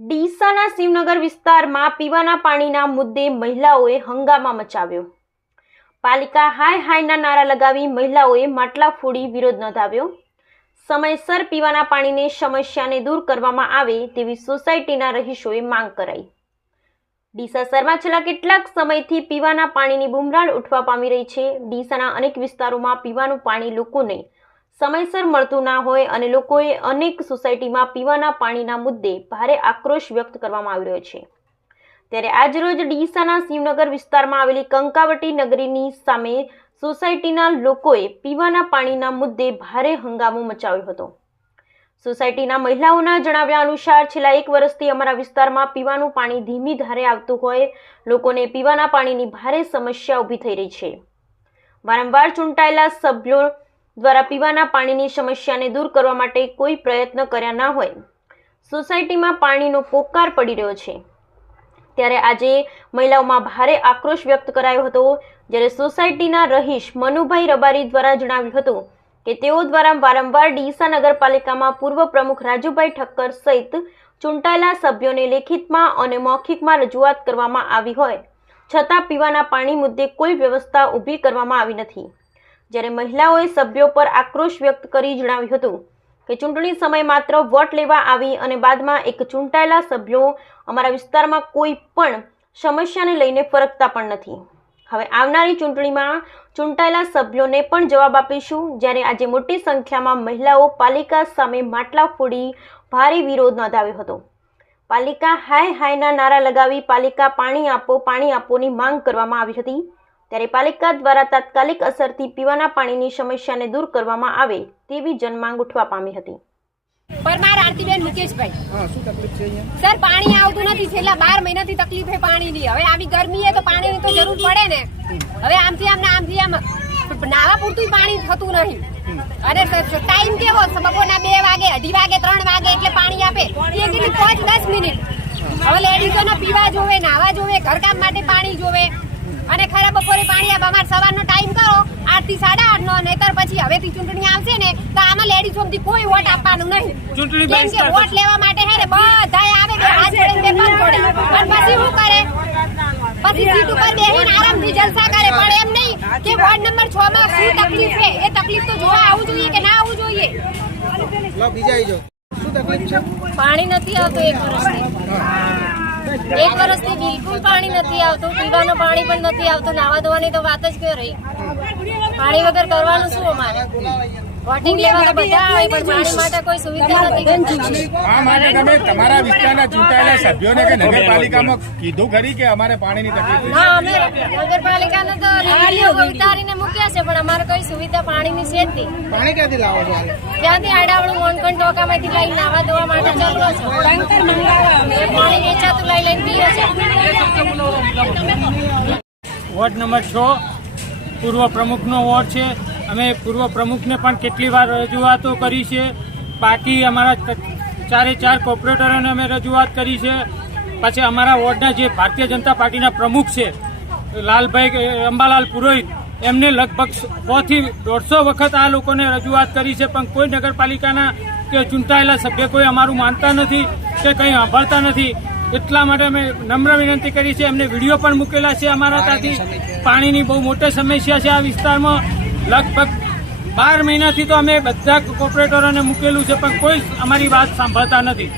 ડીસાના શિવનગર વિસ્તારમાં પીવાના પાણીના મુદ્દે મહિલાઓએ હંગામા મચાવ્યો। પાલિકા હાય હાયના નારા લગાવી મહિલાઓએ માટલા ફોડી વિરોધ નોંધાવ્યો। સમયસર પીવાના પાણીની સમસ્યાને દૂર કરવામાં આવે તેવી સોસાયટીના રહીશોએ માંગ કરાઈ। ડીસા શહેરમાં છેલ્લા કેટલાક સમયથી પીવાના પાણીની બુમરાણ ઉઠવા પામી રહી છે। ડીસાના અનેક વિસ્તારોમાં પીવાનું પાણી લોકોને સમયસર મળતું ના હોય અને લોકોએ અનેક સોસાયટીમાં પીવાના પાણીના મુદ્દે ભારે આક્રોશ વ્યક્ત કરવામાં આવી રહ્યો છે। ત્યારે આજરોજ ડીસાના શિવનગર વિસ્તારમાં આવેલી કંકાવટી નગરીની સામે સોસાયટીના લોકોએ પીવાના પાણીના મુદ્દે ભારે હંગામો મચાવ્યો હતો। સોસાયટીના મહિલાઓના જણાવ્યા અનુસાર છેલ્લા 1 વર્ષથી અમારા વિસ્તારમાં પીવાનું પાણી ધીમી ધારે આવતું હોય લોકોને પીવાના પાણીની ભારે સમસ્યા ઊભી થઈ રહી છે। વારંવાર ચૂંટાયેલા સભ્યો દ્વારા પીવાના પાણીની સમસ્યાને દૂર કરવા માટે કોઈ પ્રયત્ન કર્યા ના હોય સોસાયટીમાં પાણીનો પોકાર પડી રહ્યો છે। ત્યારે આજે મહિલાઓમાં ભારે આક્રોશ વ્યક્ત કરાયો હતો। જ્યારે સોસાયટીના રહીશ મનુભાઈ રબારી દ્વારા જણાવ્યું હતું કે તેઓ દ્વારા વારંવાર ડીસા નગરપાલિકામાં પૂર્વ પ્રમુખ રાજુભાઈ ઠક્કર સહિત ચૂંટાયેલા સભ્યોને લેખિતમાં અને મૌખિકમાં રજૂઆત કરવામાં આવી હોય છતાં પીવાના પાણી મુદ્દે કોઈ વ્યવસ્થા ઊભી કરવામાં આવી નથી। જ્યારે મહિલાઓએ સભ્યો પર આક્રોશ વ્યક્ત કરી જણાવ્યું હતું કે ચૂંટણી સમય માત્ર વોટ લેવા આવી અને બાદમાં એક ચૂંટાયેલા સભ્યો અમારા વિસ્તારમાં કોઈ પણ સમસ્યાને લઈને ફરકતા પણ નથી। હવે આવનારી ચૂંટણીમાં ચૂંટાયેલા સભ્યોને પણ જવાબ આપીશું। જ્યારે આજે મોટી સંખ્યામાં મહિલાઓ પાલિકા સામે માટલા ફોડી ભારે વિરોધ નોંધાવ્યો હતો। પાલિકા હાય હાયના નારા લગાવી પાલિકા પાણી આપોની માંગ કરવામાં આવી હતી। ત્યારે પાલિકા દ્વારા તાત્કાલિક અસરથી પીવાના પાણીની સમસ્યાને દૂર કરવામાં આવે તેવી જનમાંગ ઉઠવા પામી હતી। પરમાર આરતીબેન મુકેશભાઈ, શું તકલીફ છે અહીંયા? સર, પાણી આવતું નથી, છેલ્લા 12 મહિનાથી તકલીફ છે પાણીની। હવે આવી ગરમીએ તો પાણીની તો જરૂર પડે ને। હવે આમથી આમ નાવા પૂરતું પાણી થતું નહીં અને ટાઈમ કેવો બપોરના 2 વાગે 2:30 વાગે 3 વાગે એટલે પાણી આપે એ કેટલી 5-10 મિનિટ। હવે લેડીઝોને પીવા જોવે, નાવા જોવે, ઘરકામ માટે પાણી જોવે અને ખરા બપોરે પાણી આપે। અમારે સવારનો ટાઈમ કરો 8 થી 8:30 નો, નહીતર પછી હવેથી ચૂંટણી આવશે ને તો આમાં લેડીઝોમાંથી કોઈ વોટ આપવાનું નહીં। કેમ કે વોટ લેવા માટે હે ને બધાય આવે બે હાથ જોડીને પેપર જોડે અને પછી શું કરે, પછી સીટ ઉપર બેસીને આરામથી જલસા કરે। પણ એમ નહીં કે વોર્ડ નંબર 6 માં શું તકલીફ છે એ તકલીફ તો જોવા આવવું જોઈએ કે ના આવવું જોઈએ। શું તકલીફ છે? પાણી નથી આવતું 1 વર્ષથી। 1 વર્ષથી બિલકુલ પાણી નથી આવતું, પીવાનું પાણી પણ નથી આવતું, નાવા ધોવાની તો વાત જ ક્યાં રહી। પાણી વગર કરવાનું શું અમારે? વોટિંગ લેવા તો બધા આવે પણ પાણી માટે કોઈ સુવિધા નથી। આ માટે તમે તમારા વિસ્તારના ચૂંટાયેલા સભ્યોને કે નગરપાલિકામાં કીધું ખરી કે અમારે પાણીની તકલીફ? હા, અમે નગરપાલિકાને તો રેડિયો ઉતારીને મૂક્યા છે પણ અમારે કોઈ સુવિધા પાણીની છે જ નહીં। પાણી ક્યાંથી લાવો છો? ત્યાંથી આડાવડું મોનકણ ટોકામાંથી લઈને નાવા ધોવા માટે ચાલવો છે। પાણી વેચાતું લઈને પીએ છે। વોર્ડ નંબર 6 પૂર્વ પ્રમુખનો વોર્ડ છે। અમે પૂર્વ પ્રમુખને પણ કેટલી વાર રજૂઆતો કરી છે। બાકી અમારા 4 કોર્પોરેટરોને અમે રજૂઆત કરી છે। પછી અમારા વોર્ડના જે ભારતીય જનતા પાર્ટીના પ્રમુખ છે લાલભાઈ અંબાલાલ પુરોહિત, એમને લગભગ 100 થી 150 વખત આ લોકોને રજૂઆત કરી છે પણ કોઈ નગરપાલિકાના કે ચૂંટાયેલા સભ્ય કોઈ અમારું માનતા નથી કે કંઈ સાંભળતા નથી। એટલા માટે અમે નમ્ર વિનંતી કરી છે। એમને વિડીયો પણ મૂકેલા છે અમારા ત્યાંથી। પાણીની બહુ મોટી સમસ્યા છે આ વિસ્તારમાં। લગભગ 12 મહિનાથી તો અમે બધા કોર્પોરેટરોને મૂકેલું છે પણ કોઈ અમારી વાત સાંભળતા નથી।